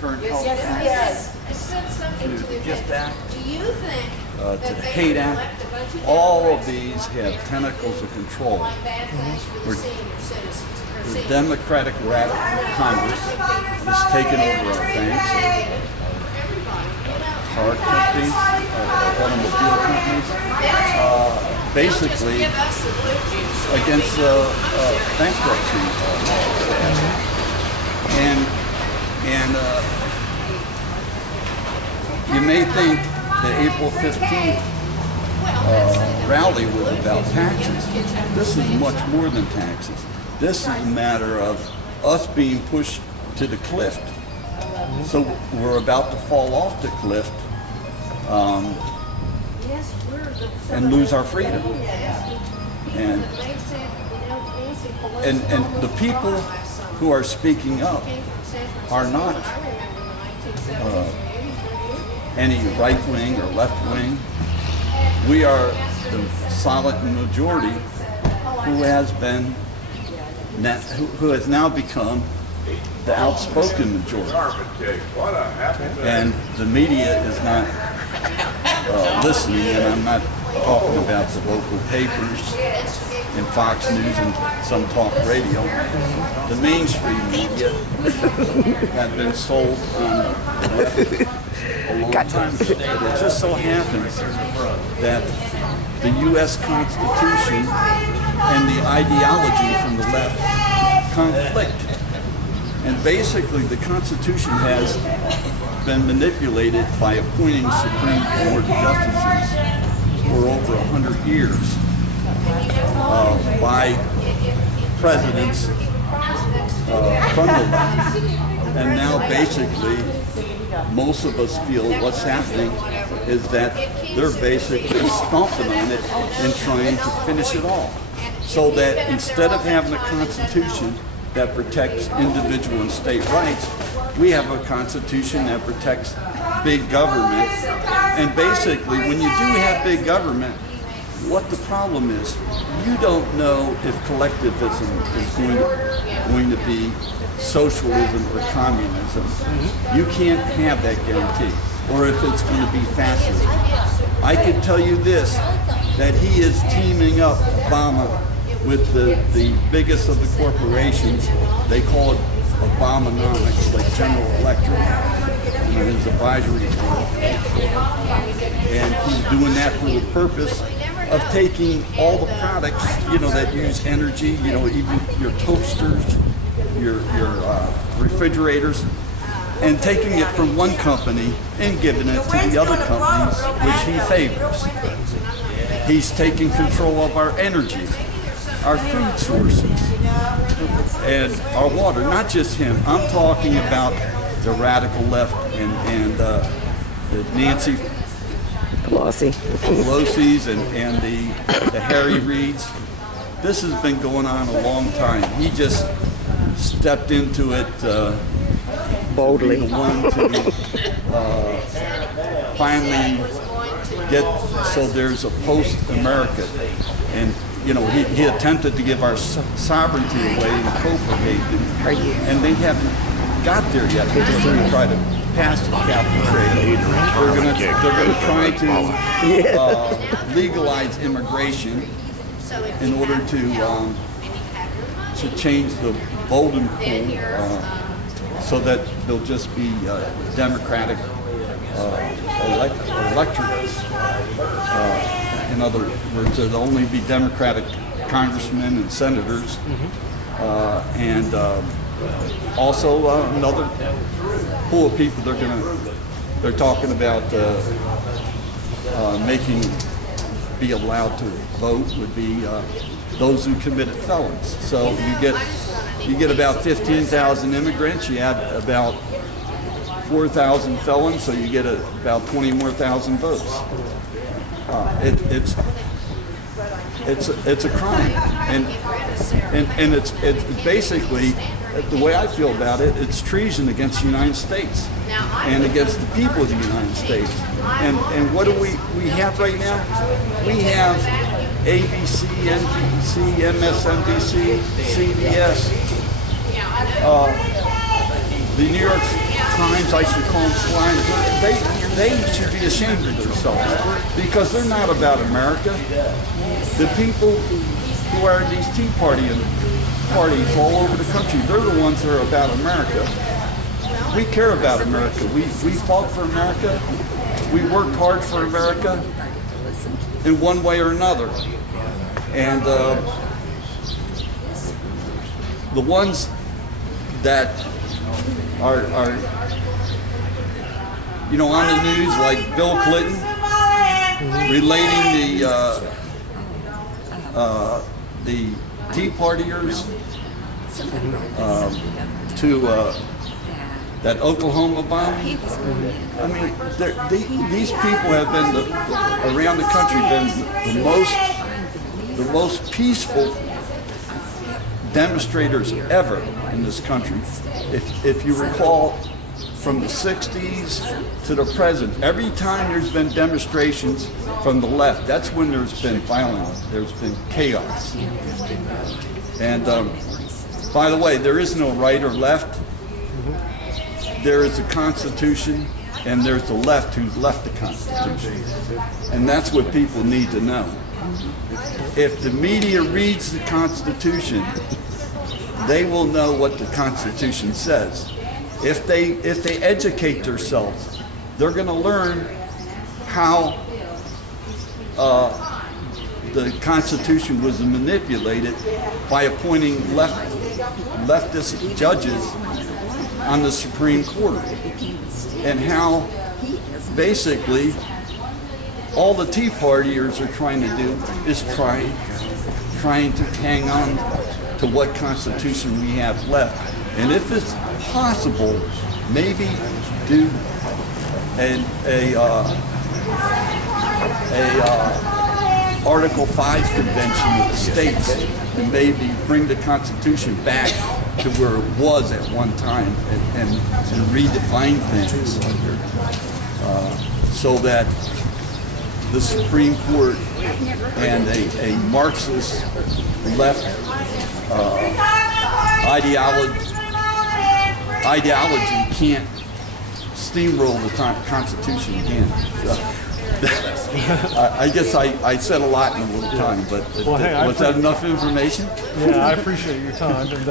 current health tax, to the Gift Act, to the Hate Act. All of these have tentacles of control. The Democratic Congress has taken over our banks, car companies, automobile companies, basically against bankruptcy laws. And you may think the April 15th rally was about taxes. This is much more than taxes. This is a matter of us being pushed to the cliff. So we're about to fall off the cliff and lose our freedom. And the people who are speaking up are not any right wing or left wing. We are the solid majority who has now become the outspoken majority. And the media is not listening, and I'm not talking about the local papers and Fox News and some talk radio. The mainstream media have been sold on the left a long time ago. It just so happens that the U.S. Constitution and the ideology from the left conflict. And basically the Constitution has been manipulated by appointing Supreme Court justices for over 100 years by presidents from the left. And now basically most of us feel what's happening is that they're basically stomping on it and trying to finish it off. So that instead of having a constitution that protects individual and state rights, we have a constitution that protects big government. And basically, when you do have big government, what the problem is, you don't know if collectivism is going to be socialism or communism. You can't have that guarantee, or if it's going to be fascism. I can tell you this, that he is teaming up Obama with the biggest of the corporations. They call it Obamanomics, like General Electric and his advisory board. And he's doing that for the purpose of taking all the products, that use energy, even your toasters, your refrigerators, and taking it from one company and giving it to the other companies which he favors. He's taking control of our energy, our food sources, and our water. Not just him. I'm talking about the radical left and the Nancy Pelosi's and the Harry Reids. This has been going on a long time. He just stepped into it boldly. The one to finally get so there's a post-America, and he attempted to give our sovereignty away in Copenhagen, and they haven't got there yet. They're just going to try to pass the cap and trade. They're going to try to legalize immigration in order to change the voting pool so that there'll just be Democratic electorates. In other words, there'll only be Democratic congressmen and senators, and also another pool of people they're talking about making be allowed to vote would be those who committed felons. So you get about 15,000 immigrants, you add about 4,000 felons, so you get about 20 more thousand votes. It's a crime, and it's basically, the way I feel about it, it's treason against the United States and against the people of the United States. And what do we have right now? We have ABC, NBC, MSNBC, CBS, the New York crimes, I should call them crimes. They should be ashamed of themselves because they're not about America. The people who are in these Tea parties all over the country, they're the ones that are about America. We care about America. We fought for America. We worked hard for America in one way or another. And the ones that are on the news, like Bill Clinton, relating the Tea Partiers to that Oklahoma bombing. I mean, these people have been around the country been the most peaceful demonstrators ever in this country. If you recall, from the 60s to the present, every time there's been demonstrations from the left, that's when there's been violence, there's been chaos. And by the way, there is no right or left. There is a Constitution, and there's the left who's left the Constitution. And that's what people need to know. If the media reads the Constitution, they will know what the Constitution says. If they educate themselves, they're going to learn how the Constitution was manipulated by appointing leftist judges on the Supreme Court, and how basically all the Tea Partiers are trying to do is trying to hang on to what Constitution we have left. And if it's possible, maybe do a Article 5 convention with the states and maybe bring the Constitution back to where it was at one time and redefine things so that the Supreme Court and a Marxist left ideology can't steamroll the Constitution again. So, I guess I said a lot in a little time, but well, hey, was that enough information? Yeah, I appreciate your time, and